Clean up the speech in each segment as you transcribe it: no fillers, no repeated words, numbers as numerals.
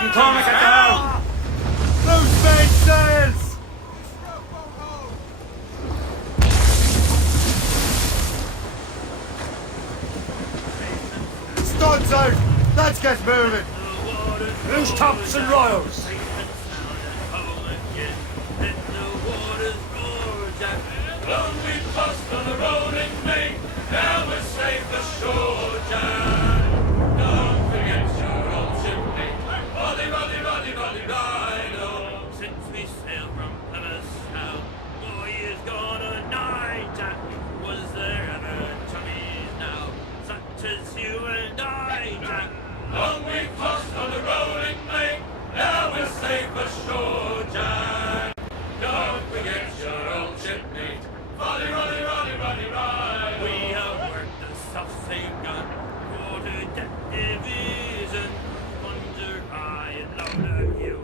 Captain Cormac at the helm! Loose mainsails! Studs out! Let's get moving! Loose tops and royals! Long we've tossed on the rolling main, now we're safe ashore, Jack. Don't forget your old shipmate, Roddy, Roddy, Roddy, Roddy, Rhino. Since we sailed from Plymouth south, 4 years gone a night, Jack. Was there ever chummies now, such as you and I, Jack? Long we've tossed on the rolling main, now we're safe ashore, Jack. Don't forget your old shipmate, Roddy, Roddy, Roddy, Roddy, Roddy. We have worked the South Sea gun, quarter-deck division, under high and loud of you,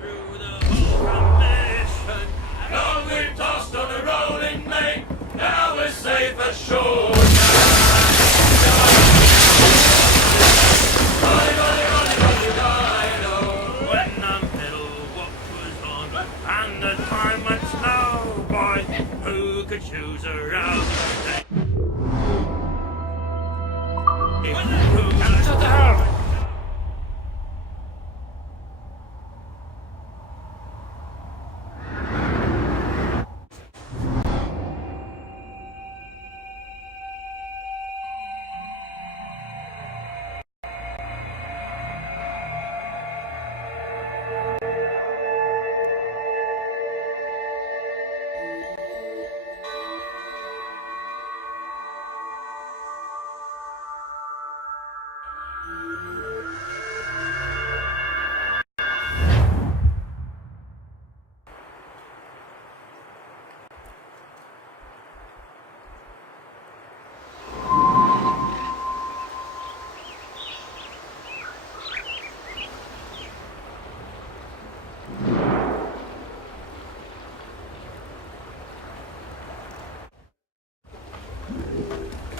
through the whole mission. Long we've tossed on the rolling main, now we're safe ashore. Roddy, Roddy, Roddy, Roddy, Roddy. When the middle watch was on, and the time went slow, boy, who could choose around the day? Captain at the helm!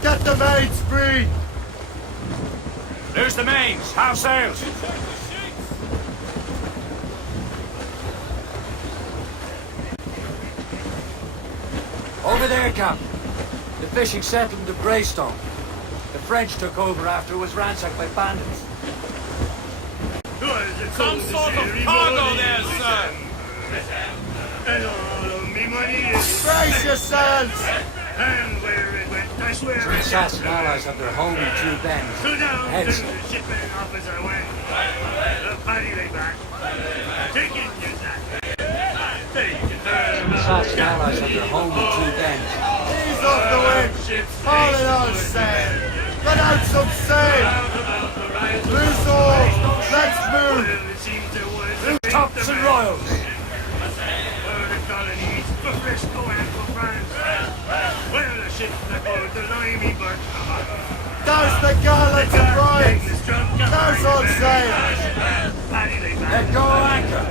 Get the mains free! Loose the mains! Half sails! Over there, Captain. The fishing settlement of Greystone. The French took over after it was ransacked by bandits. Some sort of cargo there, sir. Brace yourselves! And where it went, I swear. The assassin allies have their home in Two Bends. Heads. The shipment officer went. The paddy lay back. Take it, you that. The assassin allies have their home in Two Bends. Ease off the wind! All in all sail! Let out some sail! Loose oars! Let's move! Loose tops and royals! The colonies for Frisco and for France. Well, the ship that bore the limey bird. Douse the gallants and brides! Douse on sail! Let go anchor!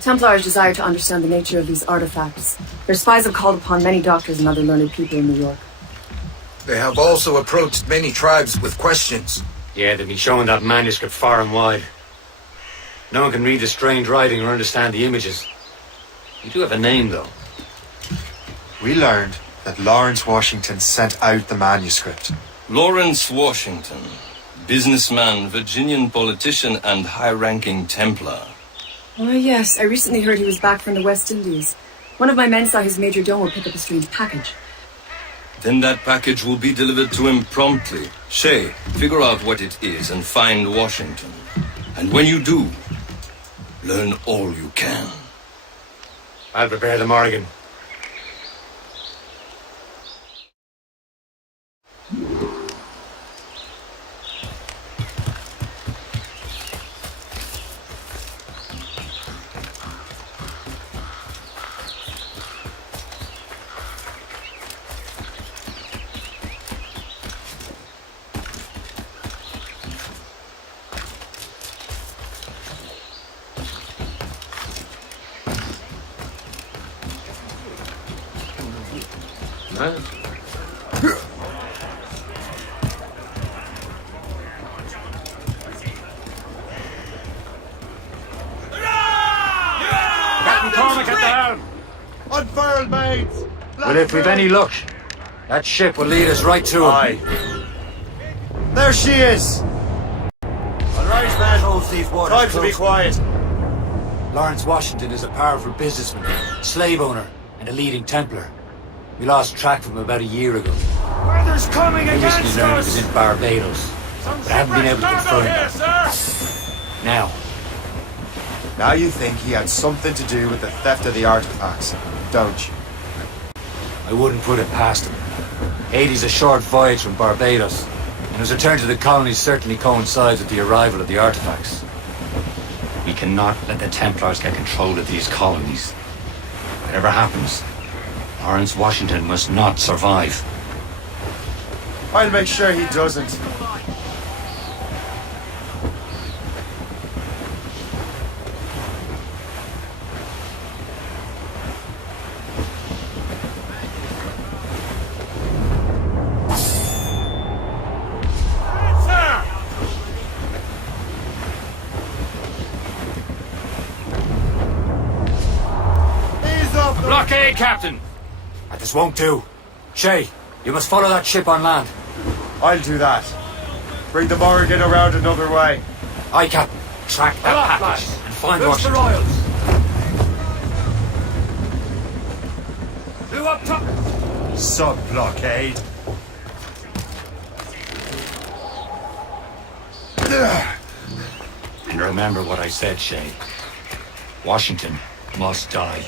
Templars desire to understand the nature of these artifacts. Their spies have called upon many doctors and other learned people in New York. They have also approached many tribes with questions. Yeah, they've been showing that manuscript far and wide. No one can read the strange writing or understand the images. You do have a name, though. We learned that Lawrence Washington sent out the manuscript. Lawrence Washington. Businessman, Virginian politician, and high-ranking Templar. Oh, yes. I recently heard he was back from the West Indies. One of my men saw his major domo pick up a strange package. Then that package will be delivered to him promptly. Shay, figure out what it is and find Washington. And when you do, learn all you can. I'll prepare the Morrigan. Captain Cormac at the helm. Unfurl, mates! Well, if we've any luck, that ship will lead us right to him. Aye. There she is! All right, man. Holds these waters Time to be close. quiet. Lawrence Washington is a powerful businessman, slave owner, and a leading Templar. We lost track of him about a year ago. Weather's coming We recently against learned he us. was in Barbados, but I haven't been able to confirm here, that. sir. Now, Now you think he had something to do with the theft of the artifacts, don't you? I wouldn't put it past him. Haiti's a short voyage from Barbados, and his return to the colonies certainly coincides with the arrival of the artifacts. We cannot let the Templars get control of these colonies. Whatever happens, Lawrence Washington must not survive. I'll make sure he doesn't. Sir. Ease up! the- Blockade, Captain. This won't do. Shay, you must follow that ship on land. I'll do that. Bring the Morrigan around another way. Aye, Captain. Track that Aloft, package lads. and find Loose the Washington. royals. Who up top? Sub-blockade. And remember what I said, Shay. Washington must die.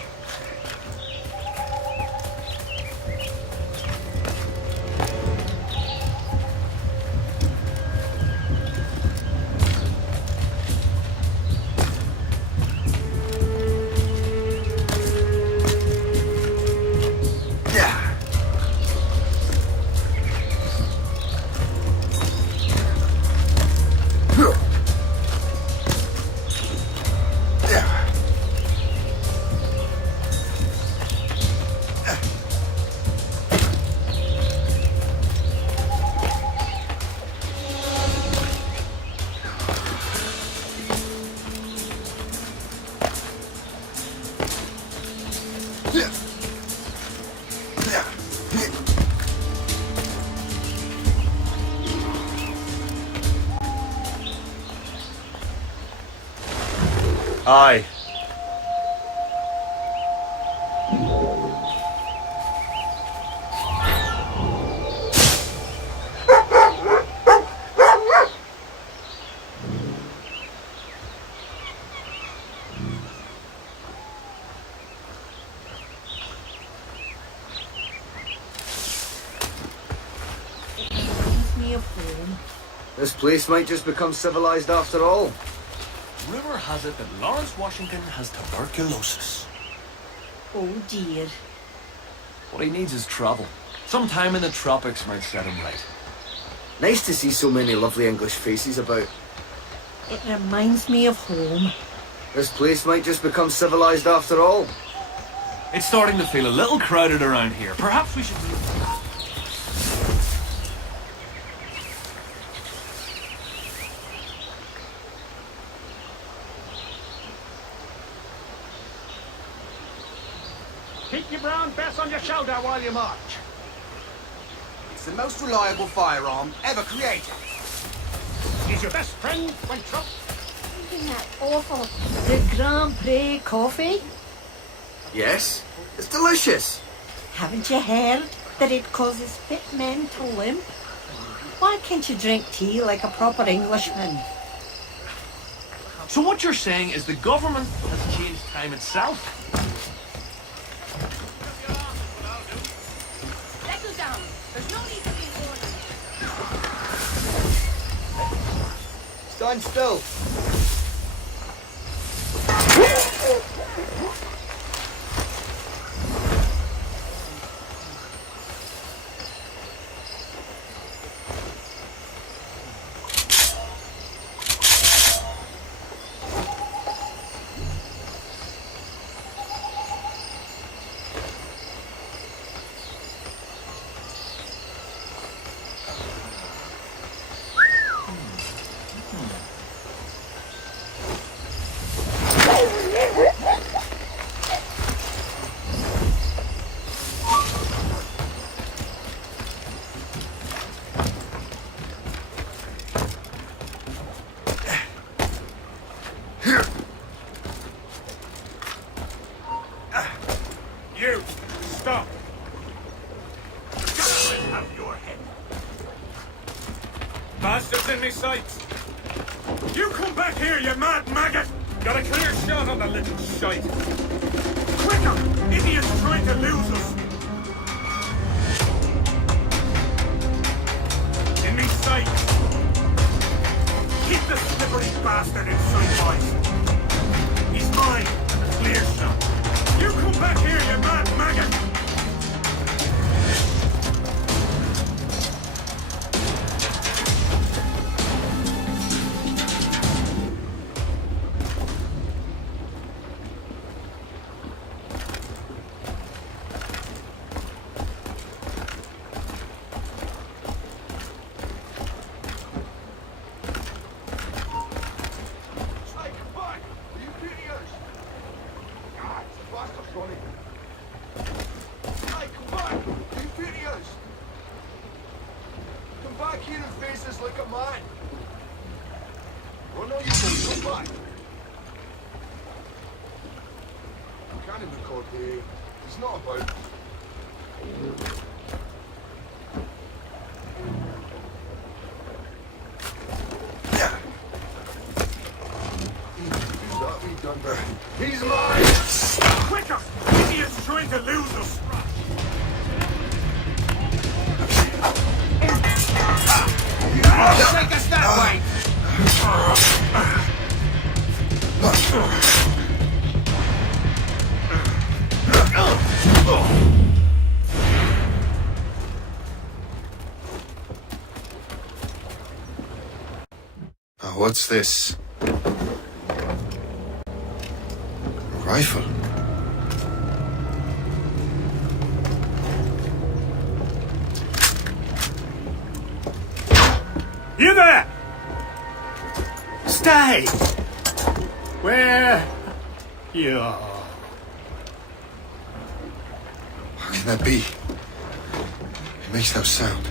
Aye. This place might just become civilized after all. Rumor has it that Lawrence Washington has tuberculosis. Oh dear. What he needs is travel. Some time in the tropics might set him right. Nice to see so many lovely English faces about. It reminds me of home. This place might just become civilized after all. It's starting to feel a little crowded around here. Perhaps we should move. Keep your brown vest on your shoulder while you march. It's the most reliable firearm ever created. your best friend, Winthrop? Isn't that awful? The Grand Prix coffee? Yes, it's delicious. Haven't you heard that it causes fit men to limp? Why can't you drink tea like a proper Englishman? So what you're saying is the government has changed time itself? Settle down. There's no need to be Stand warned. still. You, stop. Have your head. Bastards in me sights. You come back here, you mad maggot! Got a clear shot on the little shite. Quicker! Idiots trying to lose us. In me sights. Keep the slippery bastard in sight, boys. He's mine. Clear shot. You come back here, you mad maggot! Like a man. Oh no, you don't come back. I can't even record here. It's not about. Who's that we done there? He's mine! Quicker! Idiots trying to lose us! Take us that way! What's this? A rifle? You there! Stay! Where you are. How can that be? It makes no sound.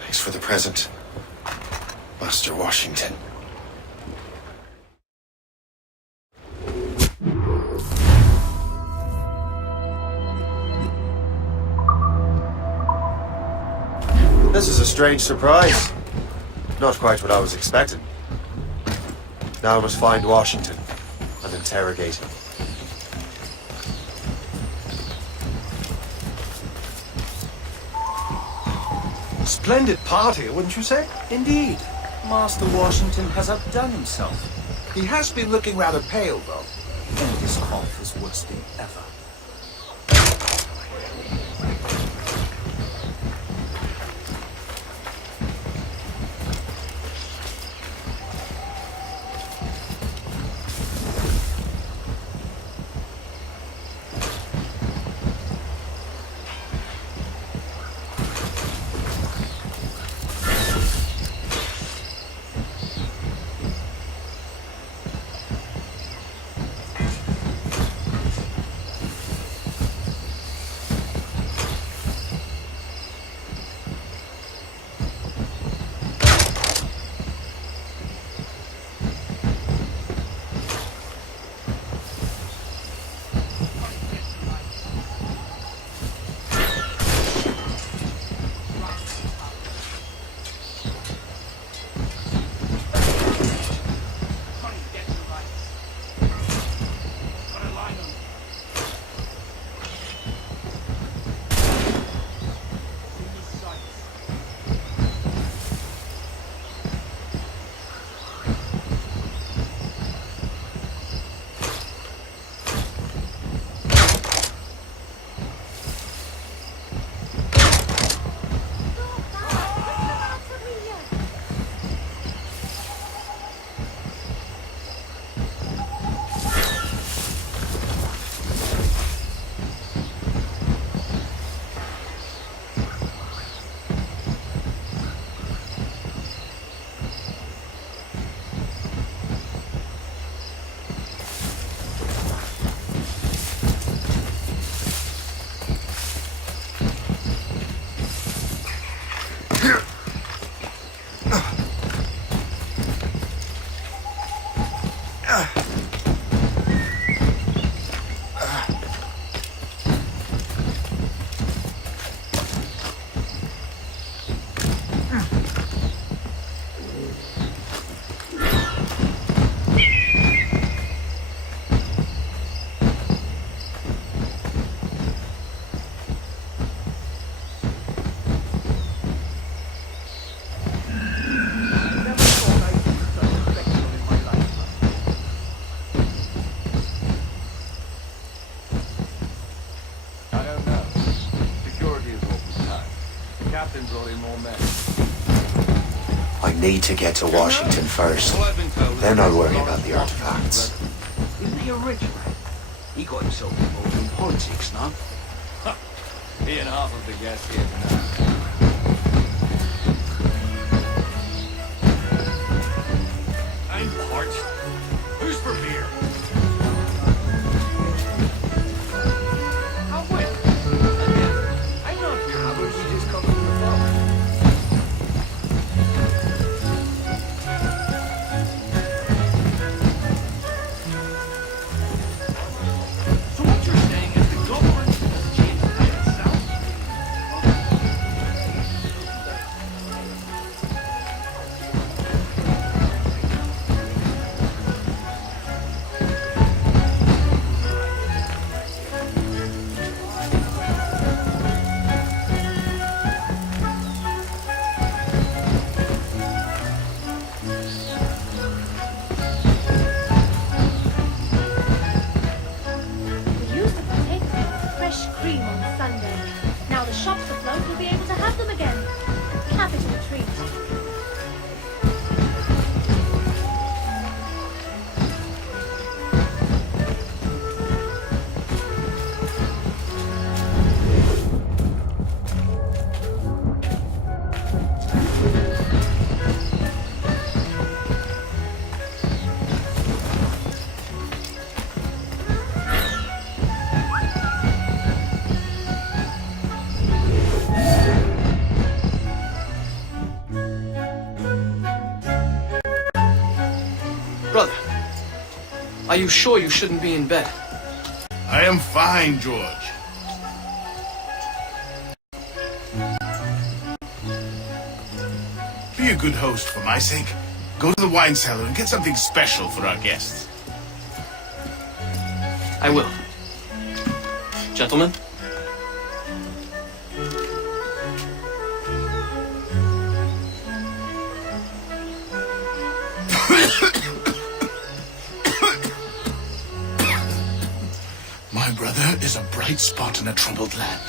Thanks for the present, Master Washington. This is a strange surprise. Not quite what I was expecting. Now I must find Washington and interrogate him. Splendid party, wouldn't you say? Indeed. Master Washington has outdone himself. He has been looking rather pale, though. And his cough is worse than ever. I need to get to Washington first. Then I'll worry about the artifacts. Isn't he a rich man? He got himself involved in politics, no? He and half of the guests here tonight. I'm parched. Who's for beer? How well? Again, I'm not here. How about we just come to the bar? So what you're saying is the government has changed time itself? We used to partake of fresh cream on Sunday. Now the shops afloat will be able to have them again. Capital treat. Brother, are you sure you shouldn't be in bed? I am fine, George. Be a good host for my sake. Go to the wine cellar and get something special for our guests. I will. Gentlemen? My brother is a bright spot in a troubled land.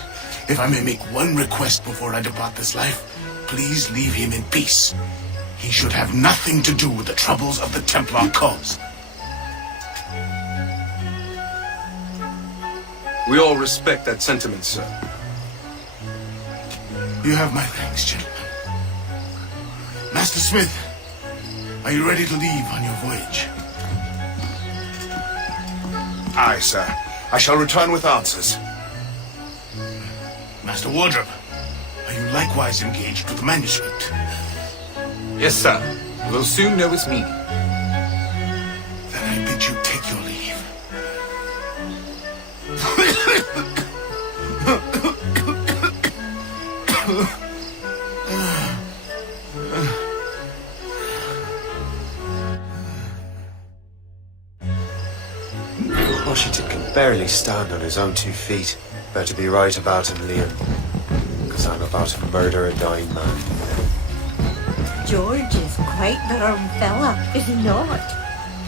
If I may make one request before I depart this life, please leave him in peace. He should have nothing to do with the troubles of the Templar cause. We all respect that sentiment, sir. You have my thanks, gentlemen. Master Smith, are you ready to leave on your voyage? Aye, sir. I shall return with answers. Master Wardrobe, are you likewise engaged with the manuscript? Yes, sir. We'll soon know its meaning. Then I bid you take your leave. Washington can barely stand on his own 2 feet. Better be right about him, Liam. Because I'm about to murder a dying man. George is quite the rum fella, is he not?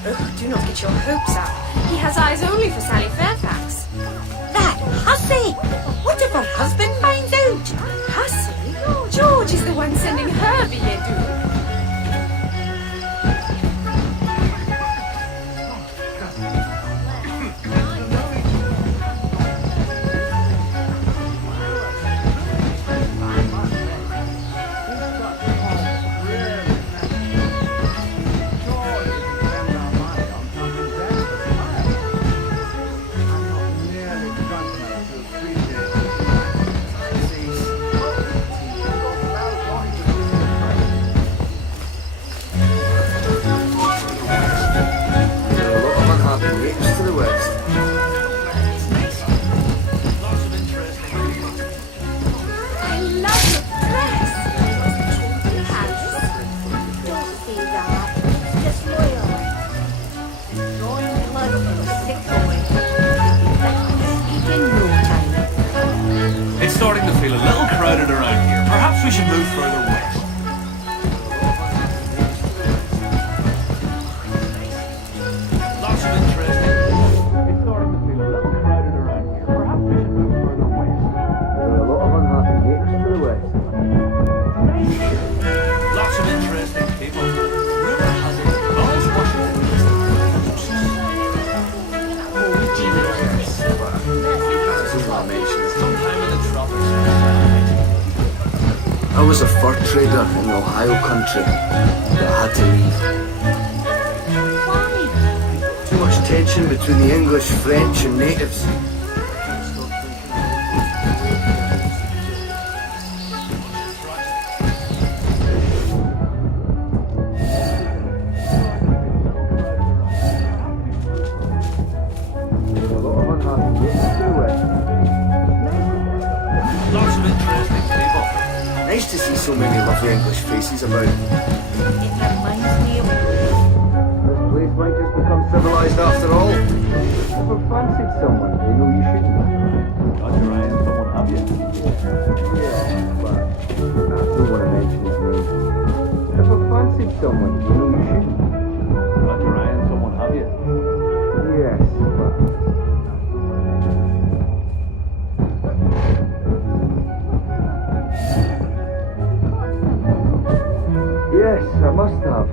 Oh, do not get your hopes up. He has eyes only for Sally Fairfax. That hussy! What if her husband finds out? Hussy? George is the one sending her billet doux. was a fur trader in the Ohio country, but I had to leave. Why? Too much tension between the English, French, and natives. Lots of interesting people. Nice to see so many lovely English faces about. It reminds me of This place might just become civilized after all. Ever fancied someone you know you shouldn't? Got your eye on someone, have you? Yeah, but I don't want to mention his name. Ever fancied someone you know you shouldn't? Got your eye on someone, have you? Yes, but yes, I must have.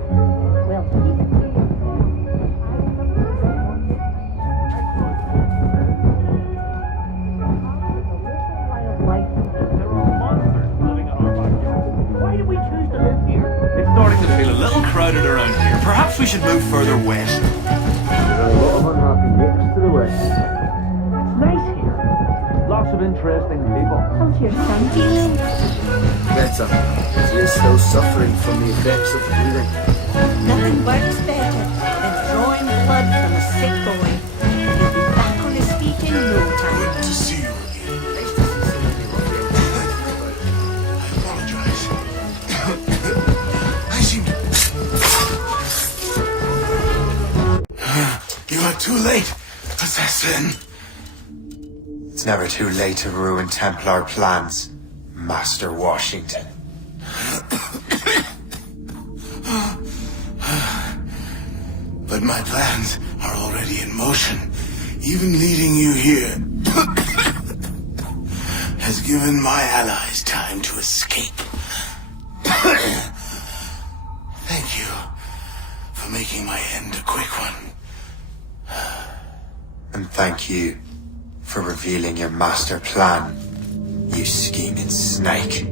well, keep it to yourself. Wildlife. There are monsters living in our backyard. Why did we choose to live here? It's starting to feel a little crowded around here. Perhaps we should move further west. There are a lot of unhappy neighbours to the west. It's nice here. Lots of interesting people. How's your son feeling? Better. He is still suffering from the effects of bleeding. Nothing works better than drawing blood from a sick boy. He'll be back on his feet in no time. Good to see you again. Nice to see so many lovely English. I apologize. I seem to... You are too late, assassin. It's never too late to ruin Templar plans, Master Washington. But my plans are already in motion. Even leading you here has given my allies time to escape. Thank you for making my end a quick one. And thank you for revealing your master plan, you scheming snake.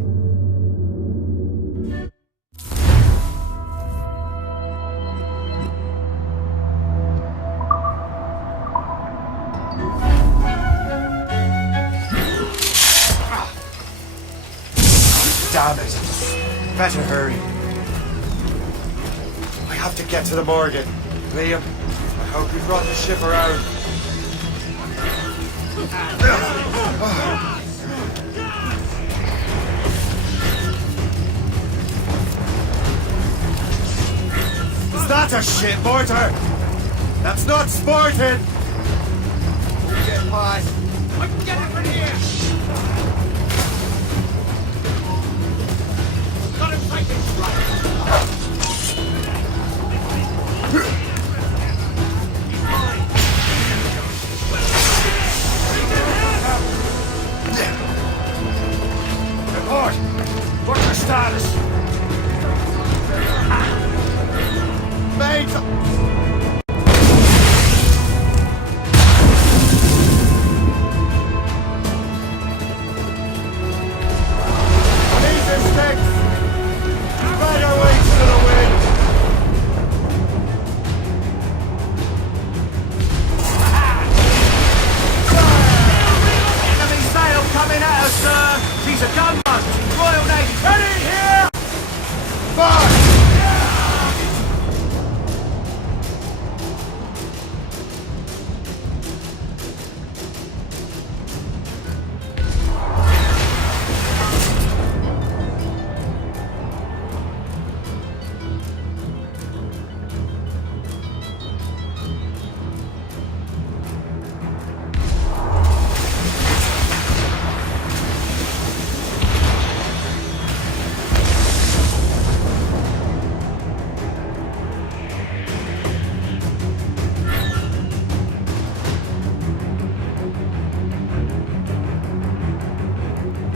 Damn it. Better hurry. I have to get to the Morgan. Liam, I hope you brought the ship around. Is that a shit mortar? That's not sporting! Get past. I can get it from here! Got him fighting Report! What's your status? Mate!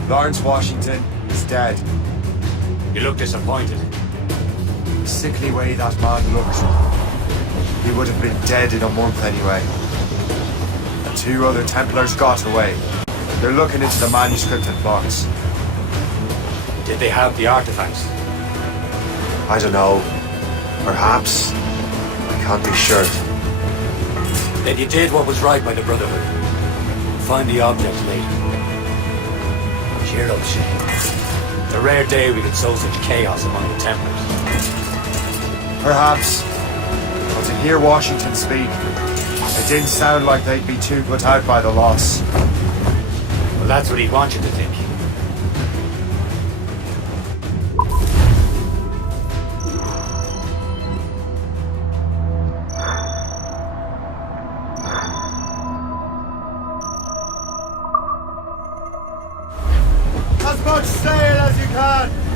Lawrence Washington is dead. You look disappointed. The sickly way that man looked. He would have been dead in a month anyway. And 2 other Templars got away. They're looking into the manuscript and box. Did they have the artifacts? I don't know. Perhaps. I can't be sure. Then you did what was right by the Brotherhood. Find the object later. Cheer up, Shane. It's a rare day we could sow such chaos among the Templars. Perhaps. But to hear Washington speak, it didn't sound like they'd be too put out by the loss. Well, that's what he'd want you to think. As much sail as you can!